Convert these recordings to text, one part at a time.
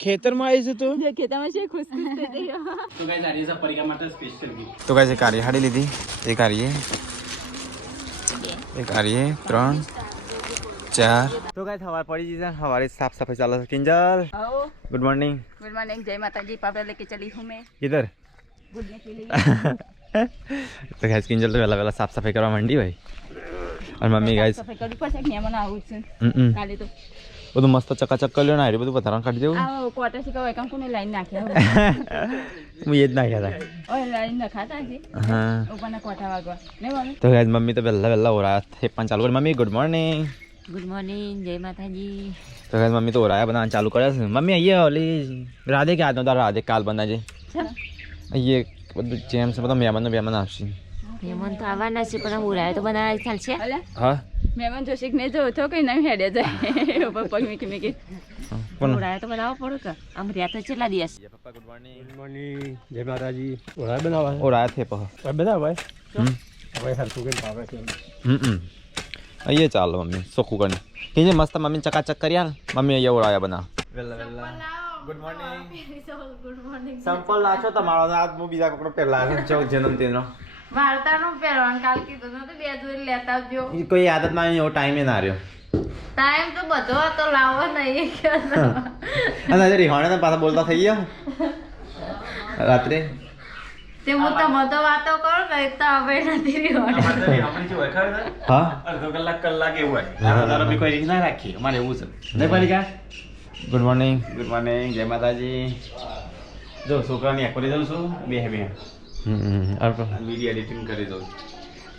ખેતર માં આવી છે તું ખેતરમાં છે ખુશ ખુશ થઈ જઈ તો ગાઈસ આરી સબ પરિકા માટે સ્પેશિયલ ગિફ્ટ તો ગાઈસ એક આરી હાડી લીધી એક આરી એક આરી 3 4 તો ગાઈસ હવાર પડી ગઈ છે હવારે સાફ સફાઈ ચાલે છે કિંજલ गुड मॉर्निंग जय माता जी पापा लेके चली हूँ मैं किधर घूमने के लिए तो गाइस किंजल तो वेला साफ सफाई करवा मंडी भाई और मम्मी गाइस सफाई करવી પડશે કે મેમન આવું છે કાલે તો બધું મસ્ત ચકાચક કરી લ્યો ને આરી બધું પથારણ કાઢી દેવું આ કોટા શીખવા એકામ કોને લાઈન નાખ્યા હું એ જ નાખ્યા હતા ઓય લાઈન નખાતા છે હા ઉપરના કોટા વાગવા ને બોલ તો ગાइस मम्मी तो वेला हो रहा है पान चालू कर mummy good morning good morning जय माता जी तो गाइस मम्मी तो हो रहा है बनाना चालू करे છે મમ્મી અહીંયા ઓલી રાધે કે આજનો તાર રાધે કાલ બનાજે ये બધું જેમ છે બધા મહેમાન આવશે મહેમાન તો આવવાના છે પણ ઉરાય તો બનાવી ચાલશે હા મહેમાન જોશી ને જો તો કઈ નામ હેડે જાય ઉપર પગ મીકી મીકી ઉરાય તો બનાવવો પડે કે આમ રહ્યા તો કેટલા દિવસ પપ્પા ગુડ गुड मॉर्निंग जय माता जी उड़ा बनावा है और आया थे पह और बनावा है भाई हर सुगन पावे से ये चाल मम्मी सोखू करनी किंजे मस्त मम्मी चकाचक कर यार मम्मी ये और आया बना वेला गुड मॉर्निंग संपल लाचो તમારો આજ હું બીજા કપડો પહેલા જો જન્મદિનનો વાર્તાનો પહેરવાન કાલ કીધું તો બે જોઈ લેતા આવજો ઈ કોઈ આદત માં એવો ટાઈમ એ ના રહ્યો ટાઈમ તો બધો હતો લાવો નહીં કે અને આજે રિહાણે તો પાછા બોલતા થઈ ગયા રાત્રે તે હું તો બધો વાતો કરું ને તો હવે નથી રહ્યો હા અડધો કલાક એવું હોય તારો બી કોઈ રીત ના રાખી અમારે એવું છે નહીં પાલિકા ગુડ મોર્નિંગ ગુડ મોર્નિંગ જય માતાજી જો છોકરાની એકોરી જાઉં છું બે વિડીયો એડિટિંગ કરી દઉં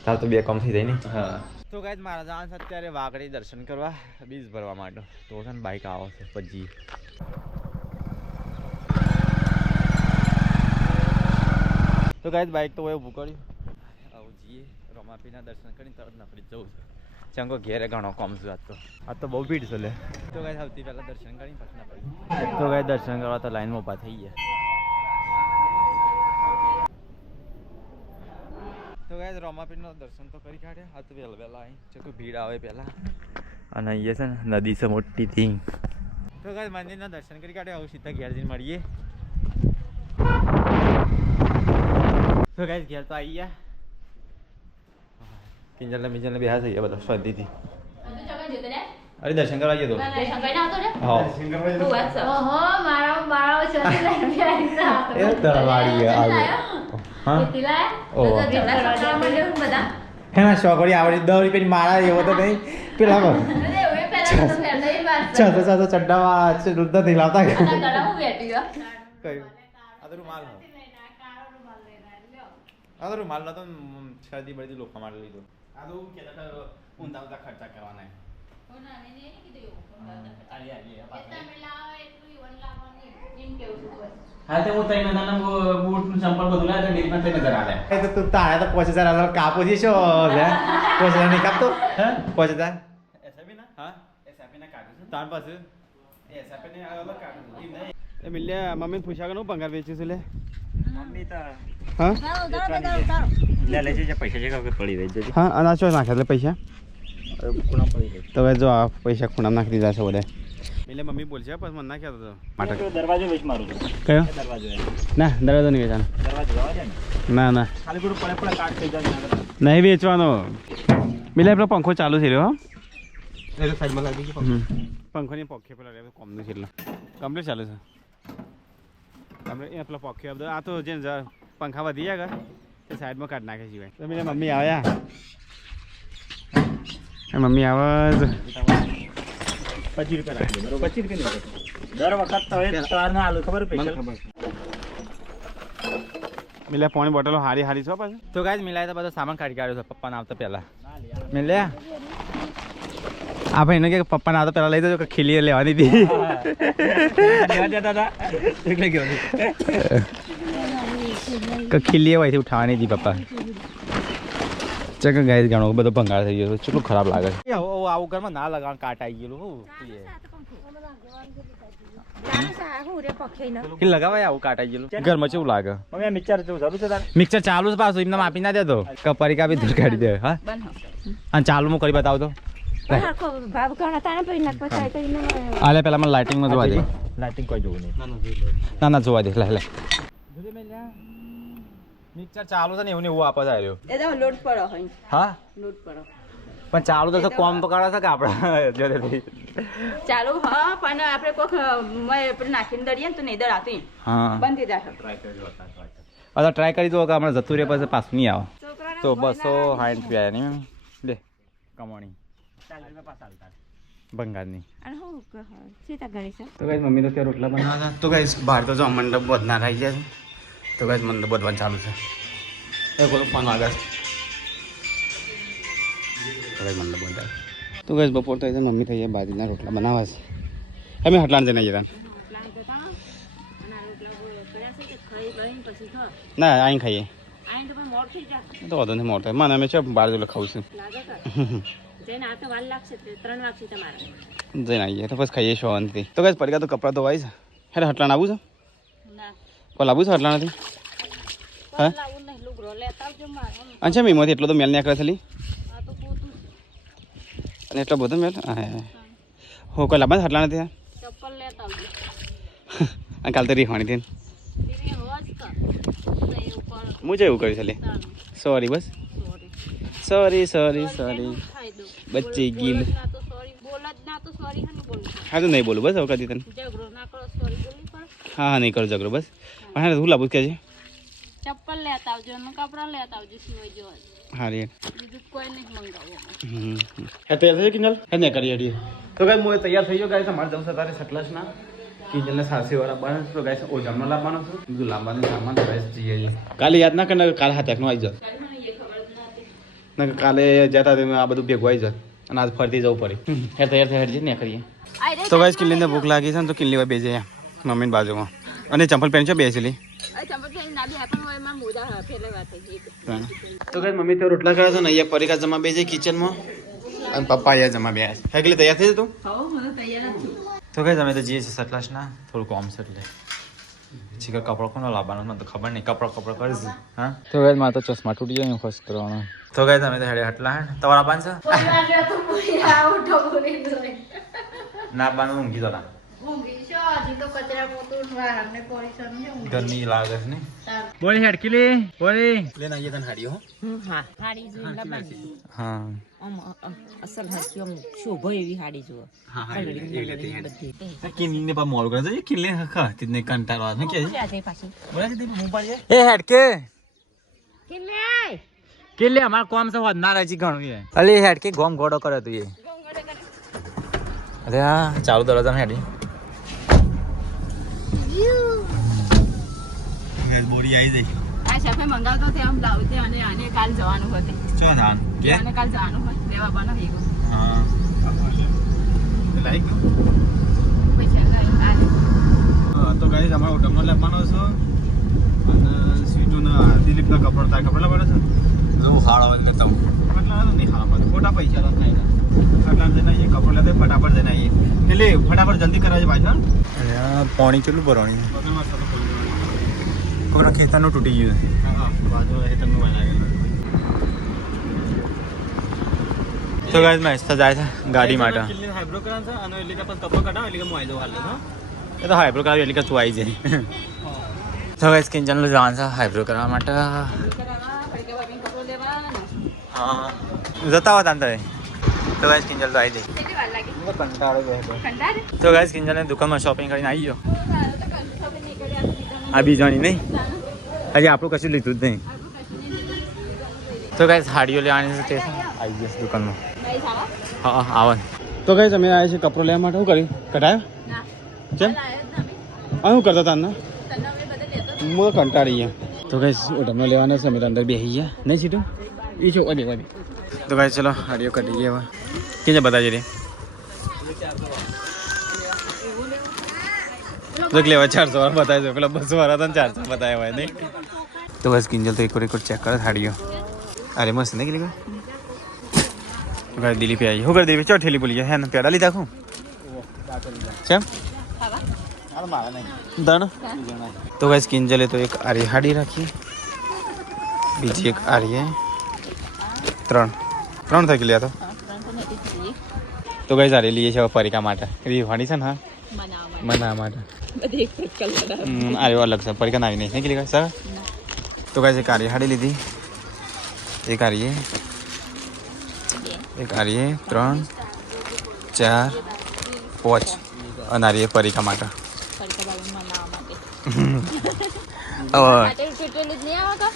તાર તો બે કામ થઈ જાય ને હા તો ગાઈસ મારા જાન અત્યારે વાગડી દર્શન કરવા બીજ ભરવા માટે તો છે ને બાઈક આવો છે પછી તો ગાઈસ બાઈક તો ઊભું કર્યું આવું જઈએ રમાપીના દર્શન કરીને તરત નકળી જવું છે ચંગો ઘેરે ઘણો કોમ છે આજ તો બહુ ભીડ છે લે તો ગાઈસ સૌથી પહેલા દર્શન કરીને પછી નકળી તો ગાઈસ દર્શન કરવા તો લાઈનમાં ઊભા થઈ ગયા તો ગાઈસ રમાપીરનો દર્શન તો કરી કાઢ્યા આ તો વહેલા અહીં ચકુ ભીડ આવે પહેલાં અને અહીંયા છે ને નદી છે મોટી થિંગ તો ગાઈસ મંદિરના દર્શન કરી કાઢ્યા આવું સીધા ઘેર જઈને મળીએ તો ગાઈસ ઘેર તો આવી ગયા કિંજલ ને બીજલ ને બેહા થઈ ગયા બધા શાંતિથી અરે દર્શન કરવા જઈએ તો હા ઓહો મારો છોરી લઈને આવી એ તરવાડી આવે હા એના છોકરી આવડી 10 રૂપિયાની માળા એવો તો નહીં પેલા છસો ચડ્ડા વાળા છે દૂધ નથી લાવતા કયું આ તો રૂમાલ આ તો રૂમાલ નતો શરદી બરદી લોકો માટે લીધો આ તો કેતા ઊંધા ખર્ચા કરવાના હા તો હું 3000 બૂટ નું ચંપલ બધું લાવ્યો તો ડેરીમાં 3000 આલે એ તો તું તારે તો 5000 કાપો છે શું છે 5000 નહીં કાપતો હે 5000 એસઆઈપી ના હા એસઆઈપી ના કાઢું છું તાર પાસે એસઆઈપી ને અલગ કાઢું છું એમ નહીં ए मिले मम्मी ने पूछा करो पंगार बेचे से ले મમ્મી તો हाँ લે લેજે જે પૈસા જે કે પડી રહી જજે हाँ अनाज चो नाखे पैसा પૂણા પડી ગઈ तो जो आप पैसा खुना नाख दीदा से बोले मिले मम्मी बोल छे पर मन ना क्या तो તો દરવાજો વેચ મારું છું कयो દરવાજો ना दरवाजा नहीं बेचना દરવાજો જવા દે ને ना ना ખાલી પૂરું પડે કાટ થઈ જાય नहीं बेचवानो मिले अपना पंखो चालू थी रे हो એ તો સાઈડમાં લાગી ગઈ पंखो नहीं पखे पे लगे कम नहीं छिल्ला कम्प्लीट चालू है कम्प्लीट ये अपना पखे अब आ तो जे पंखा वधी जाएगा ये साइड में काट नाखे जीवाय तो मेरे मम्मी आया मम्मी आवाज 25 રૂપિયા રાખી દે બરોબર 25 રૂપિયા દર વખત તો એ તારના આલુ ખબર સ્પેશિયલ मिले पानी बोटल हारी हारी छो पास તો ગાઈસ મિલાય તો બધો સામાન કાઢી કાઢ્યો છે પપ્પાને આવતા પહેલા મિલ્યા આ ભાઈને કે પપ્પાને આવતા પહેલા લઈ દેજો કે ખીલી લેવાની હતી લેવા દે દાદા એટલે ગયો કે ખીલી એવાથી ઉઠાવવાની હતી પપ્પા ચક ગાઈસ ઘણો બધો ભંગાર થઈ ગયો કેટલું ખરાબ લાગે છે આવું ઘરમાં ના લગાવવાનું કાટ આવી ગયેલું હું કે લગાવાય આવું કાટ આવી ગયેલું ઘરમાં કેવું લાગે મમ્મી મિક્સર જો જરૂર છે તારે મિક્સર ચાલુ જ પાછું એમને માપી ના દેતો કપરી કાપી દૂર કાઢી દે હા અને ચાલુ હું કરી બતાવ તો પણ આખો ભાવ ઘણા તાણે પછી નાખ પછી કરીને આલે પેલા મને લાઇટિંગમાં જોવા દે લાઇટિંગ કોઈ જોવું નહીં ના ના જોવા દે લે લે મિક્સર ચાલુ છે ને એવું ને એવું આપવા આવ્યો એ તો લોડ પડો હોય હા લોડ પડો પણ ચાલુ તો કોમ તો કાઢે છે કે આપણે જોડેથી ચાલુ હા પણ આપણે કોક આપણે નાખીને દળીએ ને તો નહીં દળાતી હા બંધ થઈ જાય અચ્છા ટ્રાય કરી દો કે આપણે જતું રહે પછી પાછું નહીં આવે છોકરાને તો 260 રૂપિયા નહીં લે કમાણી બંગાળની અને હું સીતા કરી છે તો ગાઈસ મમ્મી તો ત્યાં રોટલા બનાવતા તો ગાઈસ બહાર તો જો મંડપ બધનાર આવી ગયા છે તો ગાઈસ મંડપ બધવાનું ચાલુ છે એ બોલો ફોન વાગે તો ગાઈસ મંડપ બંધાર તો ગાઈસ બપોર તો છે મમ્મી થઈ બાજરીના રોટલા બનાવવા છે અમે હટલાણ જઈને જતા ના અહીં ખાઈએ તો વધુ નથી મોડ થાય મને અમે છે બહાર જોડે ખાવું છું જઈને આવીએ તો બસ ખાઈએ શાંતિ તો ગાઈસ પડ્યા તો કપડાં ધોવાય છે હેરે હટલાણ આવું છે કોઈ લાવું છે હટલાણ નથી હા અચ્છા મીમાંથી એટલો તો મેલ નીકળે છે અને એટલો બધો મેલ હા હો કોઈ લાવવા હટલાણ નથી અને કાલ તો રીખવાની હતી હું જ એવું કર્યું છે લે સોરી બસ સોરી બચ્ચી ગીલ હા તો નહીં બોલું બસ હવે કદી તને હા નહીં કરો ઝઘડો બસ પણ હા હું લાવું કે છે ચપ્પલ લેતા આવજો અને કપડા લેતા આવજો સિવાય જો હા રે બીજું કોઈ નહીં મંગાવવું હે તૈયાર થઈ કિંજલ હે ને કરી અડી તો ગાઈસ હું તૈયાર થઈ ગયો ગાઈસ અમારે જવું છે તારે સટલાસના કિંજલને સાસી વાળા બને તો ગાઈસ ઓ જમનો લાવવાનો છું બીજું લાવવાનું સામાન ગાઈસ જઈએ કાલે યાદ ના કરને કાલે હાથેકનો આવી જાત ના કાલે જતા તમે આ બધું ભેગું આવી જાત અને આજ ફરતી જવું પડે હે તૈયાર થઈ હટજી ને કરીએ તો ગાઈસ કિલ્લીને ભૂખ લાગી છે ને તો કિલ્લી બેસે મમ્મીની બાજુમાં અને ચંપલ પહેરી છે બેસેલી તો ગાઈસ મમ્મી તો રોટલા કરે છે ને અહીંયા પરિકા જમા બેસે કિચનમાં અને પપ્પા અહીંયા જમા બે હે કે તૈયાર થઈ તું તો ગાઈસ અમે તો જઈએ છીએ સટલાસના થોડું કોમ છે એટલે ચીકર કપડો કોનો લાવવાનો મને તો ખબર નહીં કપડો કરીશ હા તો ગાઈસ મારે તો ચશ્મા તૂટી જાય ફર્સ્ટ કરવાનો તો ગાઈસ અમે તો હેડે હટલા હે તમારા પાન છે ના પાન ઊંઘી જતા ગરમી લાગે છે ને બોલી હેડકી લે બોલી લેને આઈએ તને હાડીઓ હા હાડી જોઈ લાવવાની હા અસલ હરકી આમ શોભો એવી હાડી જુઓ હા હા એ લેતી હેડ કિલ્લીને પા મોલ કરે છે કિલ્લી ખા તિને કંટાળો આવે કે પાછી બોલા કે મું પાડે એ હેડકે કિલ્લી અમાર કોમ છે વધના રાજી ઘણું છે અલી હેડકે ગોમ ગોડો કરે તું એ અરે હા ચાલુ દરવાજા હેડી બોરી આવી જઈ આ શેફે મંગાવતો તે આમ લાવતે અને આને કાલ જવાનું હતું શું થાન કે આને કાલ જવાનું હોય લેવા બનો હીગો હા લાઈક પૈસા તો ગાઈસ અમારો ડમનો લેવાનો છે અને સ્વીટુના દિલીપના કપડા લાવવાનો છે જો હાળ આવે કરતા હું એટલા નહીં હાલ ખોટા પૈસા લાગે એટલા જઈને એ કપડા લેતે ફટાફટ જઈને આવીએ એટલે ફટાફટ જલ્દી કરાવજે પાછા અરે પાણી કેટલું ભરવાની કોરા ખેતરનું તૂટી ગયું હા બાજુ હેતરનું બનાવેલું તો ગાઈસ મસ્ત જાય છે ગાડી માટે કિલ્લી હાઈબ્રો કરાન છે અને એટલે કે પછી કપડો કઢાવ એટલે કે હું આવી જાઉં હાલ એ તો હાઈબ્રો કરાવી એટલે કે તું આવી જાય તો ગાઈસ કિંજલનું જવાનું છે હાઈબ્રો કરવા માટે હા જતા હોત આમ તો ગાઈસ કિંજલ તો આવી જાય કંટાળો તો ગાઈસ કિંજલને દુકાનમાં શોપિંગ કરીને આવી ગયો આ બીજાની નહીં હજી આપણું કશું લીધું જ નહીં તો ગાઈસ હાડીઓ લેવાની છે તે આવી ગયો દુકાનમાં હા આવે તો ગાઈસ અમે આવ્યા છીએ કપડો લેવા માટે શું કર્યું કઢાયો કેમ હા શું કરતા હતા હું કંટાળી ગયા તો ગાઈસ ઓઢમનો લેવાનો છે અમે તો અંદર બેસી ગયા નહીં સીટું એ છો ઓડી તો ગાઈસ ચલો હાડીઓ કઢી ગયા હવે કે બતાવી રે તો લેવા 400 વાર બતાવી દો પેલા 200 વાર હતા 400 બતાવ્યા હોય નહીં તો બસ કિંજલ તો એક ચેક કરે હાડીઓ અરે મસ્ત નહીં કે ગાય દિલીપ આવી હું કરી દિલીપ ચો ઠેલી બોલી ગયા હે ને પેડા લીધા ખું કેમ દણ તો ગાઈસ કિંજલે તો એક આરી હાડી રાખી બીજી એક આરી 3 થઈ ગયા તો તો ગઈ સારી લઈએ છે પરિકા માટે રીફાણી છે ને હા બનાવવા બનાવવા માટે બધી એક જ કલર અરે અલગ છે પરિકા આવી નહીં નીકળી ગઈ સર તો કઈ છે કારી હાડી લીધી એક આરીએ એક આરીએ 3 4 5 અને આરીએ પરિકા માટે ફરકા બાબુ બનાવવા માટે હવે માટે પેટ્રોલ જ નહીં આવે કા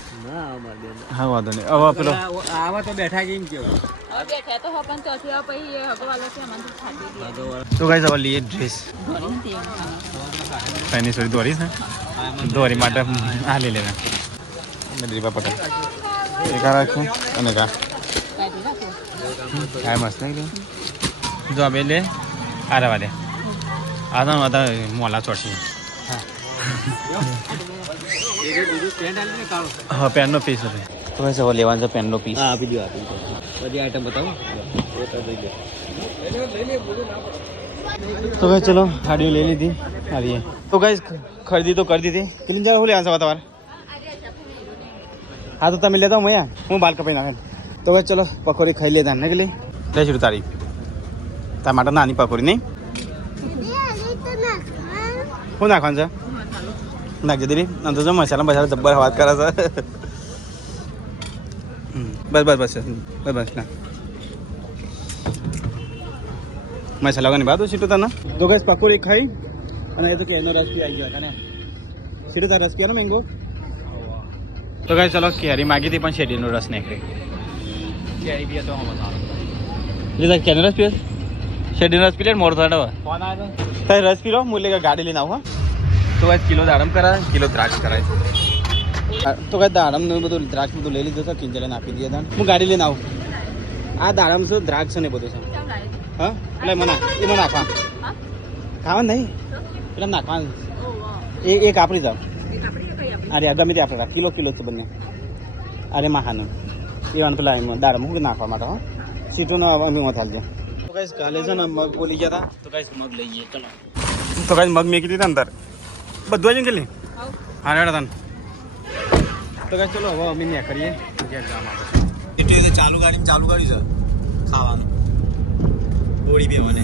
હા વાંધો નહીં હવે પેલો આવા તો બેઠા કેમ કેવું હવે બેઠા તો હપન ચોથી આવે પછી એ હગવાલો છે મને ખાધી દે તો કઈ હવે લઈએ ડ્રેસ એની સોરી દોરી છે દોરી માટે આ લઈ લેના રીબા પટેલ એકા રાખું અને કા કાઢી રાખો આ મસ્ત નહીં જો આ બે લે આ રવા દે આ તો મોલા ચોટશે હા પેનનો પીસ હતો તો હવે સવાલ લેવાનો છે પેનનો પીસ હા આપી દો બધી આઈટમ બતાવો તો ભાઈ ચલો ગાડીઓ લઈ લીધી આવીએ તો ગાઈસ ખરીદી તો કરી દીધી કેટલી જરા હું લેવાનું છે તમારે હા તો તમે લેતા હું હું બાલ કપાઈ નાખે તો ભાઈ ચલો પકોડી ખાઈ લેતા ને કે લઈ લઈશું તારી તારા માટે નાની પકોડી નહીં શું નાખવાનું છે નાખજે દીદી આમ તો જો મસાલા મસાલા જબ્બર વાત કરે છે બસ બસ બસ બસ બસ ના મસાલા વગરની બાદ સીટો તને તો ગેસ પકોડી ખાઈ અને એ તો કે એનો રસ પી આવી ગયો ને સીટો તાર રસ પીવાનો મેંગો તો ગઈ ચલો કેરી માગી હતી પણ શેરડીનો રસ નીકળી કેરી પીએ તો લીધા કેનો રસ પીએ શેરડીનો રસ પી લે મોડો થાય ફોન આવ્યો તારે રસ પી લો હું લે ગાડી લઈને આવું તો ગાઈસ કિલો દાડમ કરાય કિલો દ્રાક્ષ કરાય તો ગાઈસ દાડમનું બધું દ્રાક્ષ બધું લઈ લીધું છે કિંજલને આપી દઈએ તાન હું ગાડી લઈને આવું આ દાડમ છે દ્રાક્ષ ને બધું છે હા એટલે મને એ મને નાખવા ખાવા નહીં એટલે નાખવાનું એક આપણી જાવ અરે ગમે તે આપણે કિલો કિલો છે બંને અરે માહાનું એવાનું પેલા એમાં દાડમ હું નાખવા માટે હા સીટોનો અમે થાલજો તો ગાઈસ કાલે છે ને મગ બોલી ગયા હતા તો ગાઈસ મગ લઈ જઈએ ચલો તો ગાઈસ મગ મેકી દીધા અંદર બધું આવી ગયેલી હા રેડા તને તો ગાઈસ ચલો હવે અમે ત્યાં કરીએ ઘેર જવા માટે એટલું ચાલુ ગાડી છે ખાવાનું ગોળી બે મને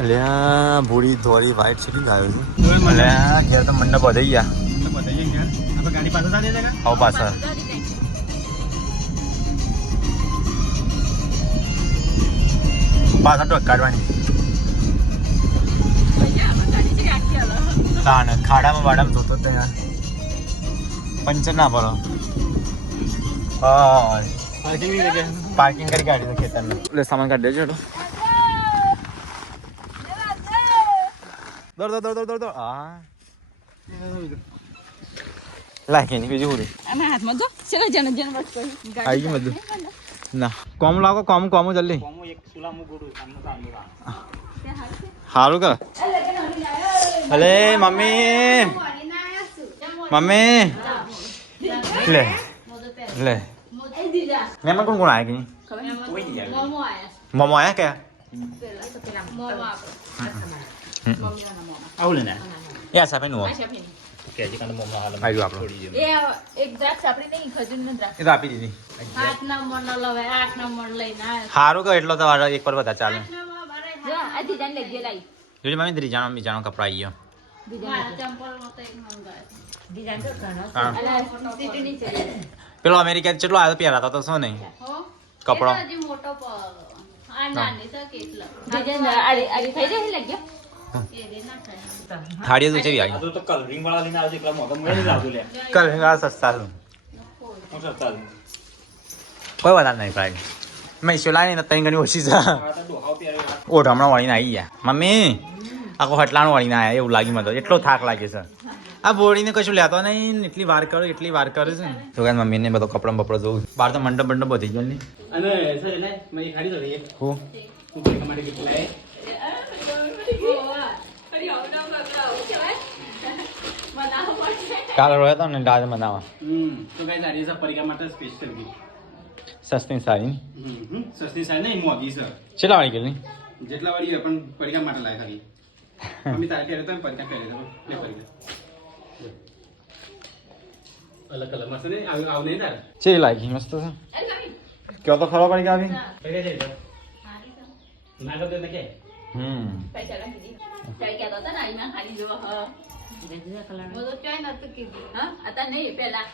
અલ્યા ભૂરી ધોરી વાઈટ સીટી આવ્યો છે અલ્યા ઘેર તો મંડપ વધી ગયા ગાડી પાછળ હવે પાછળ પાછળ ટોક કાઢવાની ખાડામાં વાડામાં જોતો ત્યાં પંચર ના પડો પાર્કિંગ કરી ગાડી તો ખેતરમાં એટલે સામાન કાઢી દેજો હેડો દોડ હા લાગે નહીં બીજું પૂરી આના હાથમાં જો ચલો જન જન બસ કરી આવી ગયું બધું ના કોમ લાગો કોમ જલ્દી સારું કર અલે મમ્મી લે લે મેં કોણ કોણ આયા કે મોમો આયા કે આવું લેને યા સાપે નું કેજી કાંડ મોમનો હાલ આવ્યું આપણું એ એક દ્રાક્ષ આપણી નહીં ખજૂરનો દ્રાક્ષ એ તો આપી દીધી 8 નંબરનો લવે 8 નંબર લઈને આવ્યો સારું કર એટલો તો એક પર બધા ચાલે જો આ દીદાને લઈ ગયો લાઈ જોજે મમ્મી ત્રીજાનો બીજાનો કપડા આવી ગયો દીદાને તો ઘણો હા. અલા સીટી નીચે પેલો અમેરિકા ચેટલો આવ્યો પહેરાતો તો શું નહીં કપડો હજી મોટો આ નાની તો કેટલો દીદાને આરી થઈ જાય લાગ્યો એ દે ના થાય થાળી તો ચેવી આવી આ તો કલરિંગ વાળા લઈને આવજો એકલા મોગમ મેં લાવજો લે કલ આ સસ્તા છે હું સસ્તા કોઈ વધારે નહીં ભાઈ મેં સોલાની ત્રણ ગણી ઓછી છે આ તો ડોહાવ પ્યારે ઓઢ હમણાં વળીને આવી ગયા મમ્મી આખો હટલાનું વળીને આવ્યા એવું લાગી મને તો એટલો થાક લાગે છે આ બોડીને કશું લેતો નહીં એટલી વાર કરે છે ને તો કાંઈ મમ્મીને બધો કપડો બપડો જોઉં બહાર તો મંડપ બધી ગયો ને અને સર એટલે મેં ખાડી તો રહી હું હું કોઈ માટે કેટલા કાલે રોયો તો ને દાળ બનાવવા તો ગાઈસ આરી સર પરીક્ષા માટે સ્પેશિયલ ગી સસ્તી સારી સસ્તી સારી નહીં મોગી સર કેટલા વાળી ગયેલી જેટલા વાળી પણ પરીક્ષા માટે લાય ખાલી મમ્મી તારે પહેરે તો પરીક્ષા પહેરે તો લે પરીક્ષા અલગ કલર મસ્ત નહીં આવ નહીં તાર છે લાગી મસ્ત છે કયો તો ખરો પડી આવી કઈ જાય તો ના કરતો ને કે પૈસા રાખી દી ચાઈ કહેતો હતા ને આઈમાં ખાલી જો હ બોલો ચાઈ નતું કીધું હા હતા નહીં પેલા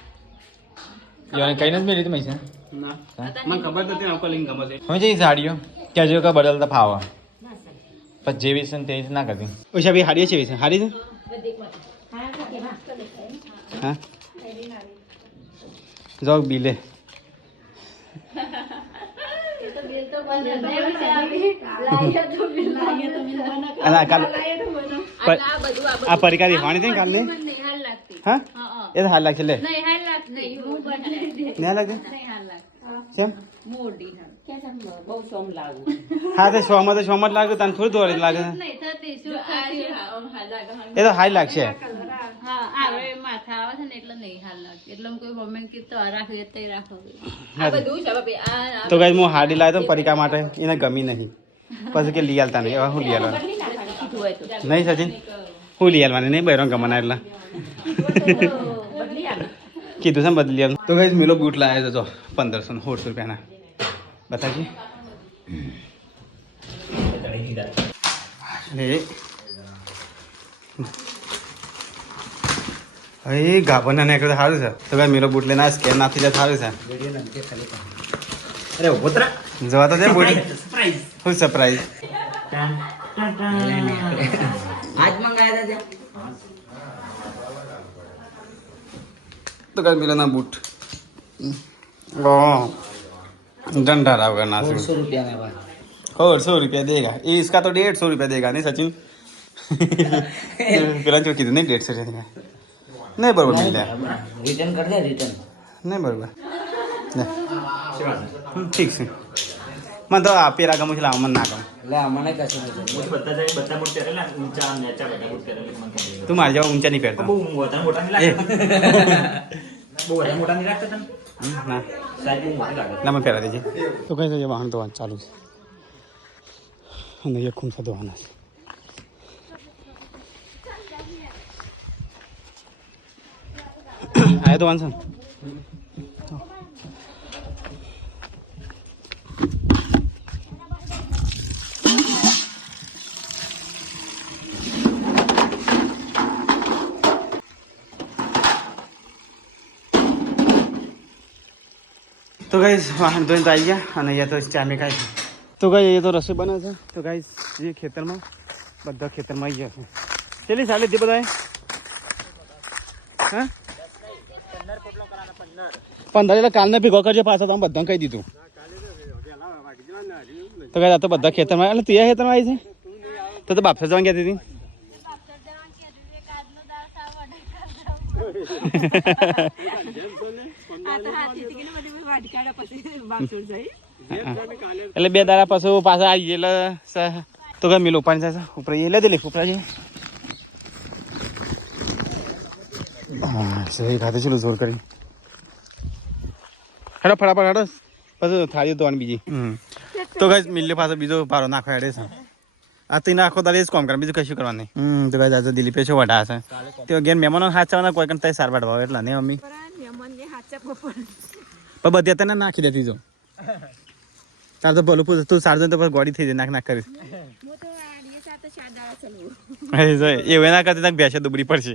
યાર કઈ નથી મેલી તમે છે ના મને ખબર નથી આવ કલિંગ ગમે છે હવે જઈ સાડીઓ કે જો કે બદલતા ફાવા પણ જેવી છે ને તેવી ના કરતી ઓછા ભાઈ હાડી છે હાડી છે હા જાઓ બિલે અને કાલ આ પરીક્ષા દેવાની છે કાલની હા એ તો હાલ લાગશે લે નહીં લાગે કેમ બહુ સોમ લાગુ હા તે શો માં જ લાગે તને થોડી દોડી લાગે એ તો હાઈ લાગશે તો ગાઈસ હું હાડી લાવ્યો તો પરીક્ષા માટે એને ગમી નહીં પછી કે લઈ આલતા નહીં હવે હું લઈ આલવાનું નહીં સચિન હું લઈ આલવાની નહીં બહેરો ગમવાના એટલા કીધું છે બદલી આલ તો ગાઈસ મેલો બૂટ લાવ્યો હતો 1500 ને 1600 રૂપિયાના બતાજી એ ગાભરના ને એકદમ સારું છે તો ભાઈ મેરો બૂટ લઈને સ્કેન નાખી જાય સારું છે અરે ઉતરા જવા તો દે બૂટ ફૂલ સરપ્રાઈઝ આજ મંગાયા હતા તો કઈ મેરા ના બૂટ ઓ डंडा वगैरह ना 100 रुपया में बात 100 रुपया देगा ये इसका तो 150 रुपया देगा नहीं सचिन પેલા જો કીધું નહીં 150 દેगा नहीं बराबर मिल जाए रिटर्न कर दे रिटर्न नहीं बराबर ठीक છે મને તો આ પેરા ગમું છે લાવ મને ના ગમે લે મને કશું નથી બધા બૂટ પહેરેલા ઊંચા નેચા બધા બૂટ પહેરેલા મને તું મારી જેવા ઊંચા નહીં પહેરતા બહુ મોટા નહીં લાગતા બહુ મોટા નહીં લાગતા તને ના સાઈઝ બહુ મોટી લાગે ના મને પહેરા દેજે તો કઈ છે વાહન ધોવાનું ચાલુ છે અને એ ખૂંચા ધોવાના છે આયા ધોવાનું છે तो गाइस वाहन धोઈને તો આવી ગયા અને અહીંયા તો ચા મેં ખાઈ તો ગાઈ એ તો રસોઈ બને છે તો ગાઈસ જે ખેતરમાં બધા ખેતરમાં આવી ગયા છે ચેલી સાલે તે બધા હા 15 એટલે કાલને ભેગો કરજો પાછા તમે બધાને કહી દીધું તો ગાઈસ આ તો બધા ખેતરમાં એટલે તું ખેતરમાં આવી છે તો બાપસર જવા ગયા હતી એટલે 2 દાડા પછી પાછા આવી એટલે તો ગમે મિલ ઉપર જાય ઉપર લે દે લે ઉપર જઈએ હા સહી ખાતે ચલો જોર કરી હેડો ફટાફટ હેડો પછી થાળી ધોવાની બીજી તો ગાઈસ મિલને પાછો બીજો પારો નાખવા હેડે છે આ તી નાખો તારે જ કામ કરે બીજું કશું કરવાનું નહીં તો ગાઈસ આજે દિલીપે છો વડા છે તો ગેર મહેમાનો હાચવાના કોઈ કંઈ સાર વાડવા એટલા ને મમ્મી પણ બધી તને નાખી દેતી જો તાર તો ભલું પૂછ તું સારજો તો પછી ગોળી થઈ જાય નાખ કરીશ એવું એના કરતા તક ભેંસે દુબળી પડશે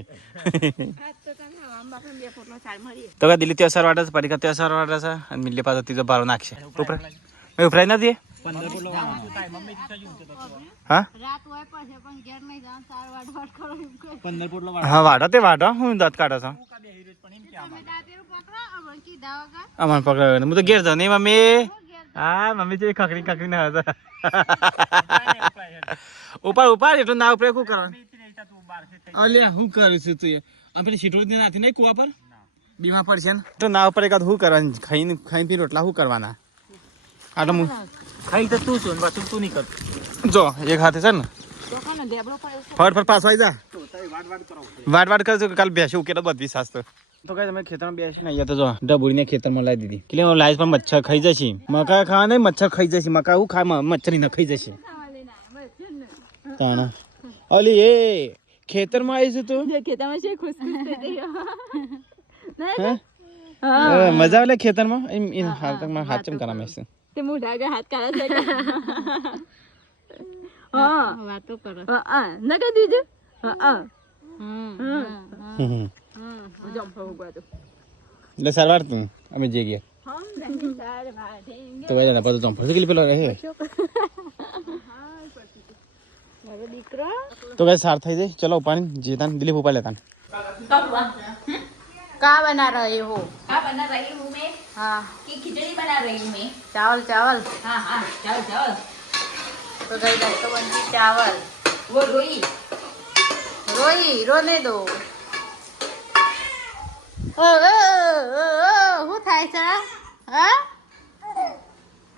તો કા દિલ્હી ત્યાં સર વાટે છે પરીક્ષા ત્યાં સર વાટે છે અને મિલ્લી પાછો ત્રીજો બારો નાખશે ઉપરાય નથી હા હા વાઢો તે વાઢો હું દાંત કાઢો છો અમાર પકડાવે હું તો ઘેર જાઉં નહીં મમ્મી હા મમ્મી જે ખખડી ખખડી ના હતા ઉપર ઉપર એટલું ના ઉપર શું કરવાનું અલે હું કરું છું તું આમ પેલી સીટોડી નાથી નહીં કુવા પર બીમાર પડશે ને તો ના ઉપર એકાદ શું કરવાનું ખાઈને પી રોટલા શું કરવાના આ તો હું ખાઈ તો તું છું પાછું તું નહીં કરતો જો એક હાથે છે ને ફટ પાછો આવી જા વાટ કરજો કાલ બેસું કે બધી સાસ તો કઈ તમે ખેતરમાં બેસીને અહીંયા તો જો ડબુડીને ખેતરમાં લાવી દીધી એટલે લાઈફ પર મચ્છર ખાઈ જશે મકા ખાવા નહીં મચ્છર ખાઈ જશે મકા હું ખા મચ્છરી ન ખાઈ જશે તાણા અલી એ ખેતરમાં આવી છું તું ખેતરમાં છે ખુશ હે મજા આવે ખેતરમાં એમ હાલ તક મારા હાથ ચમ કરામે છે તે મોઢા આગળ હાથ કાઢે છે હા વાતો કરો હા ના કહી દીજો હા જમ્પ હોગા તો એટલે સારવાર તું અમે જઈ ગયા હમ નહીં સાર ભાઈ તો ભાઈ ના પાછો જમ્પ કે પેલો રહે મારો દીકરો તો કઈ સાર થઈ જાય ચલો ઉપાડી જીતાન દિલીપ ઉપાડ લેતા का बना रहे हो क्या बना रही हूँ मैं हाँ कि खिचड़ी बना रही हूँ मैं चावल चावल हाँ हाँ चावल चावल तो गई तो बनती चावल वो रोई रोही रोने दो શું થાય છે હા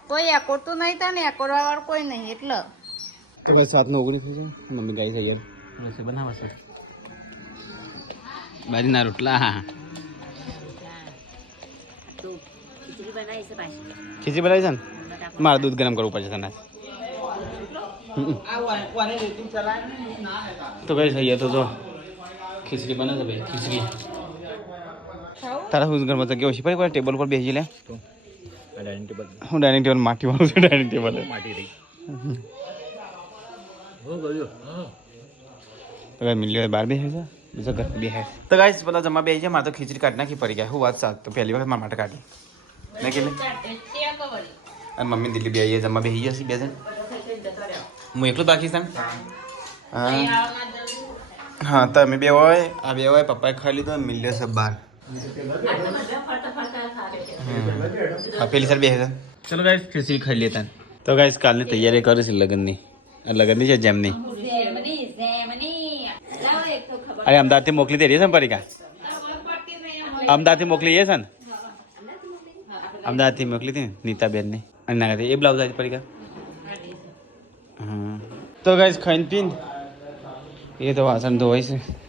કોઈ એકોડતું નહીં થાય ને એકોડવા વાળું કોઈ નહીં એટલે તો ભાઈ 7:19 થઈ જાય મમ્મી ગાઈ છે યાર રસોઈ બનાવે છે બારીના રોટલા ખીચડી બનાવી છે પાછી ખીચડી બનાવી છે ને મારે દૂધ ગરમ કરવું પડશે તને તો કઈ થઈ તો જો ખીચડી બને છે ભાઈ ખીચડી તારા હું ઘરમાં જગ્યા ઓછી પડી ટેબલ પર બેસી લે ડાઇનિંગ ટેબલ હું ડાઇનિંગ ટેબલ માટી વાળું છે ડાઇનિંગ ટેબલ માટી રહી હો ગયો તો કઈ મિલ્યો બહાર બેસે છે બીજો ઘર બેસે તો ગાઈસ પેલા જમા બેસી છે મારે તો ખીચડી કાઢી નાખી પડી ગયા હું વાત સાચ તો પહેલી વખત મારા માટે કાઢી મેં કે અને મમ્મી દિલ્હી બે આવીએ જમવા બેસી જશે બે જણ હું એકલું જ બાકી છે હા તમે બે હોય આ બે હોય પપ્પાએ ખાઈ લીધો મિલ્યો છે બહાર હા પેલી સર બેસે ચલો ગાઈસ ખીચડી ખાઈ લેતા તો ગાઈસ કાલની તૈયારી કરી છે લગ્નની લગ્નની છે જેમની અરે અમદાવાદથી મોકલી દે રહી છે ને પરીકા અમદાવાદથી મોકલી છે ને અમદાવાદથી મોકલી હતી નીતાબેનને અને ના એ બ્લાઉઝ આવી પરીકા હા તો ગાઈસ ખાઈને પીને એ તો વાસણ ધોવાય છે